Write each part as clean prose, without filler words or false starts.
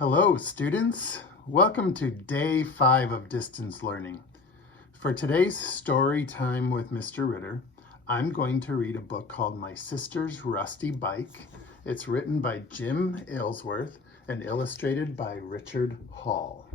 Hello, students. Welcome to day 5 of distance learning. For today's story time with Mr. Ritter, I'm going to read a book called My Sister's Rusty Bike. It's written by Jim Aylesworth and illustrated by Richard Hall.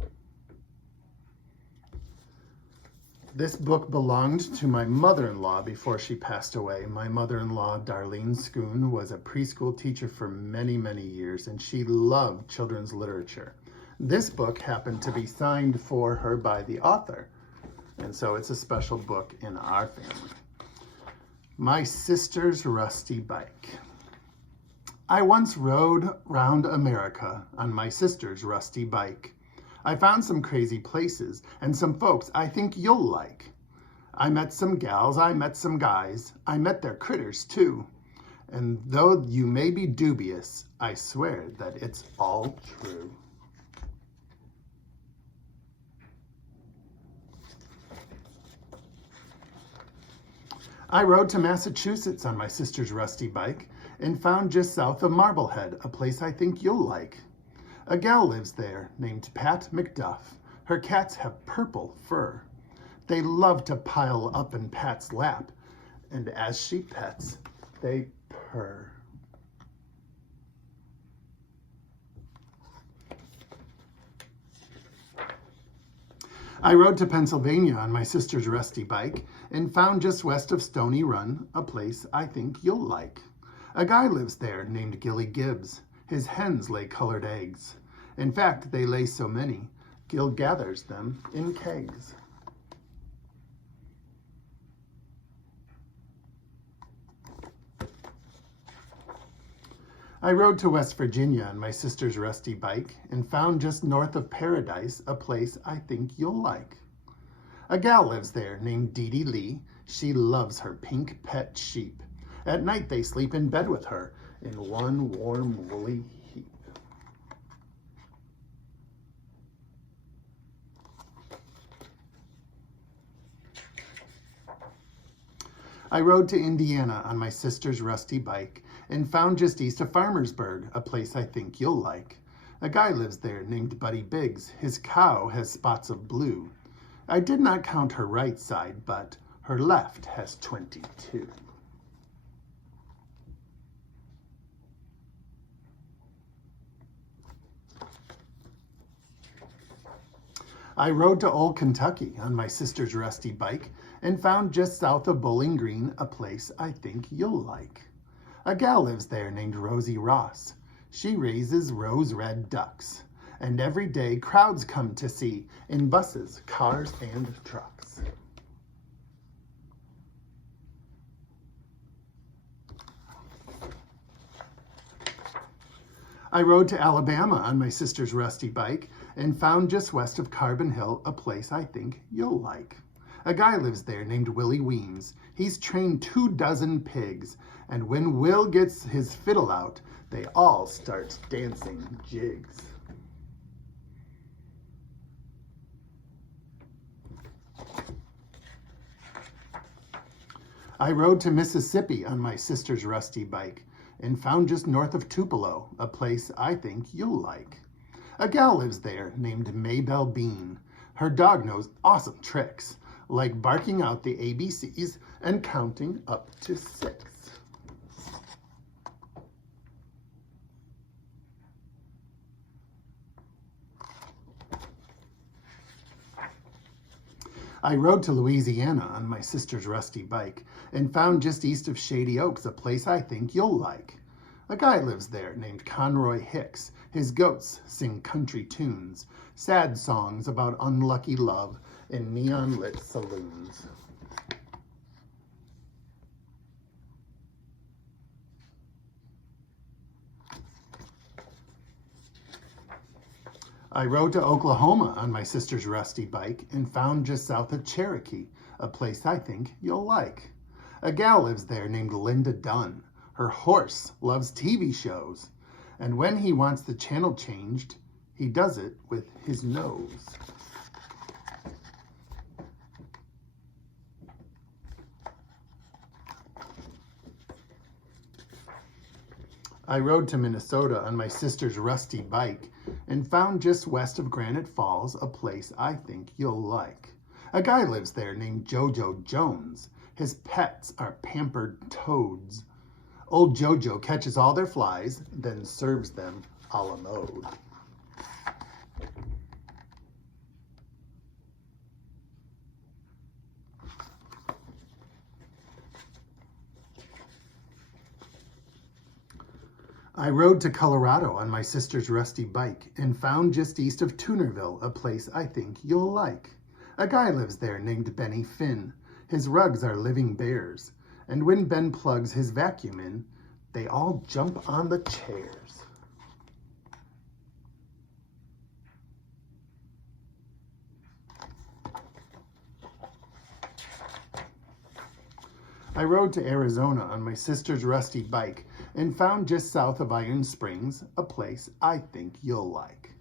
This book belonged to my mother-in-law before she passed away. My mother-in-law, Darlene Schoon, was a preschool teacher for many, many years, and she loved children's literature. This book happened to be signed for her by the author, and so it's a special book in our family. My Sister's Rusty Bike. I once rode round America on my sister's rusty bike. I found some crazy places and some folks I think you'll like. I met some gals, I met some guys, I met their critters too. And though you may be dubious, I swear that it's all true. I rode to Massachusetts on my sister's rusty bike and found just south of Marblehead a place I think you'll like. A gal lives there named Pat McDuff. Her cats have purple fur. They love to pile up in Pat's lap, and as she pets, they purr. I rode to Pennsylvania on my sister's rusty bike and found just west of Stony Run a place I think you'll like. A guy lives there named Gilly Gibbs. His hens lay colored eggs. In fact, they lay so many, Gil gathers them in kegs. I rode to West Virginia on my sister's rusty bike and found just north of Paradise a place I think you'll like. A gal lives there named Dee Dee Lee. She loves her pink pet sheep. At night they sleep in bed with her in one warm woolly heap. I rode to Indiana on my sister's rusty bike and found just east of Farmersburg a place I think you'll like. A guy lives there named Buddy Biggs. His cow has spots of blue. I did not count her right side, but her left has 22. I rode to Old Kentucky on my sister's rusty bike and found just south of Bowling Green a place I think you'll like. A gal lives there named Rosie Ross. She raises rose-red ducks, and every day crowds come to see in buses, cars, and trucks. I rode to Alabama on my sister's rusty bike and found just west of Carbon Hill a place I think you'll like. A guy lives there named Willie Weems. He's trained 24 pigs, and when Will gets his fiddle out, they all start dancing jigs. I rode to Mississippi on my sister's rusty bike and found just north of Tupelo a place I think you'll like. A gal lives there named Maybelle Bean. Her dog knows awesome tricks, like barking out the ABCs and counting up to 6. I rode to Louisiana on my sister's rusty bike and found just east of Shady Oaks a place I think you'll like. A guy lives there named Conroy Hicks. His goats sing country tunes, sad songs about unlucky love in neon-lit saloons. I rode to Oklahoma on my sister's rusty bike and found just south of Cherokee a place I think you'll like. A gal lives there named Linda Dunn. Her horse loves TV shows, and when he wants the channel changed, he does it with his nose. I rode to Minnesota on my sister's rusty bike and found just west of Granite Falls a place I think you'll like. A guy lives there named Jojo Jones. His pets are pampered toads. Old Jojo catches all their flies, then serves them a la mode. I rode to Colorado on my sister's rusty bike and found just east of Toonerville a place I think you'll like. A guy lives there named Benny Finn. His rugs are living bears, and when Ben plugs his vacuum in, they all jump on the chairs. I rode to Arizona on my sister's rusty bike and found just south of Iron Springs a place I think you'll like.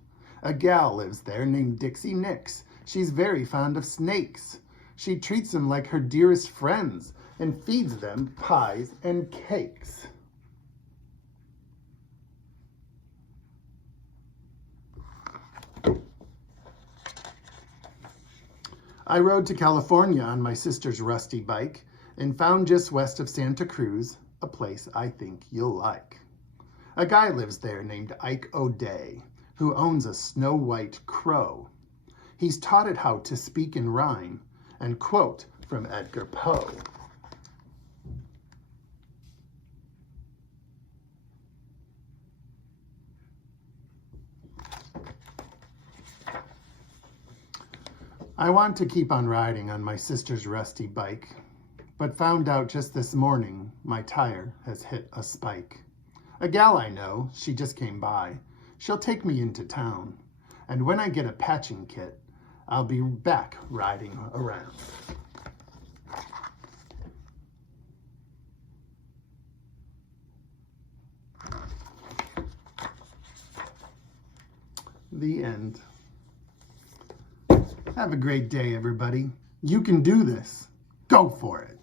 A gal lives there named Dixie Nix. She's very fond of snakes. She treats them like her dearest friends and feeds them pies and cakes. I rode to California on my sister's rusty bike and found just west of Santa Cruz a place I think you'll like. A guy lives there named Ike O'Day, who owns a snow-white crow. He's taught it how to speak in rhyme and quote from Edgar Poe. I want to keep on riding on my sister's rusty bike, but found out just this morning my tire has hit a spike. A gal I know, she just came by. She'll take me into town, and when I get a patching kit, I'll be back riding around. The end. Have a great day, everybody. You can do this. Go for it.